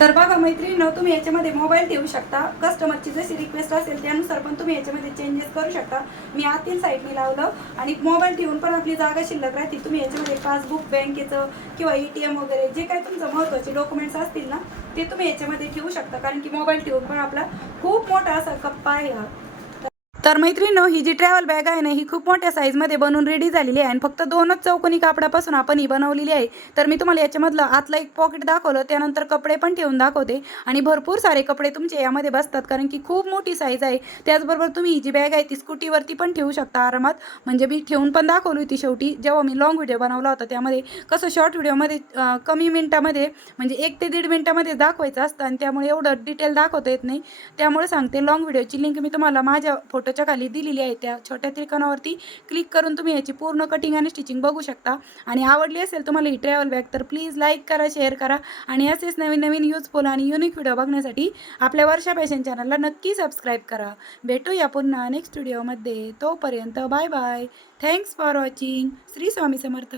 तर बघा मैत्रिणींनो, तुम्ही याच्यामध्ये मोबाईल ठेवू शकता. कस्टमरची जशी रिक्वेस्ट असेल त्यानुसार पण तुम्ही याच्यामध्ये चेंजेस करू शकता. मी आतील साईडने लावलं आणि मोबाईल ठेवून पण आपली जागा शिल्लक राहते. तुम्ही याच्यामध्ये पासबुक बँकेचं किंवा ATM वगैरे जे काही तुमचं महत्त्वाचे डॉक्युमेंट्स असतील ना, ते तुम्ही याच्यामध्ये ठेवू शकता. कारण की मोबाईल ठेवून पण आपला खूप मोठा असा कप्पा आहे हा. तर मैत्रिणींनो, ही जी ट्रॅव्हल बॅग आहे ना, ही खूप मोठ्या साईजमध्ये बनवून रेडी झालेली आहे आणि फक्त 2च चौकोनी कापडापासून आपण ही बनवलेली आहे. तर मी तुम्हाला याच्यामधलं आतलं एक पॉकेट दाखवलं, त्यानंतर कपडे पण ठेवून दाखवते आणि भरपूर सारे कपडे तुमचे यामध्ये बसतात कारण की खूप मोठी साईज आहे. त्याचबरोबर तुम्ही ही जी बॅग आहे ती स्कूटीवरती पण ठेवू शकता आरामात. म्हणजे मी ठेवून पण दाखवली होती शेवटी, जेव्हा मी लाँग व्हिडिओ बनवला होता त्यामध्ये. कसं शॉर्ट व्हिडिओमध्ये कमी मिनिटामध्ये म्हणजे 1 ते 1.5 मिनिटामध्ये दाखवायचं असतं आणि त्यामुळे एवढं डिटेल दाखवता येत नाही. त्यामुळे सांगते, लाँग व्हिडिओची लिंक मी तुम्हाला माझ्या फोटोच्या खाली दिलेली आहे. त्या छोट्या त्रिकोणावरती क्लिक करून तुम्ही याची पूर्ण कटिंग आणि स्टिचिंग बघू शकता. आणि आवडली असेल तुम्हाला ही ट्रॅव्हल बॅग तर प्लीज लाईक करा, शेअर करा आणि असेच नवीन नवीन युजफुल आणि युनिक व्हिडिओ बघण्यासाठी आपल्या वर्षा फॅशन चॅनलला नक्की सबस्क्राईब करा. भेटूया पुन्हा नेक्स्ट व्हिडिओमध्ये. तोपर्यंत bye bye. Thanks for watching. Shri Swami Samarth.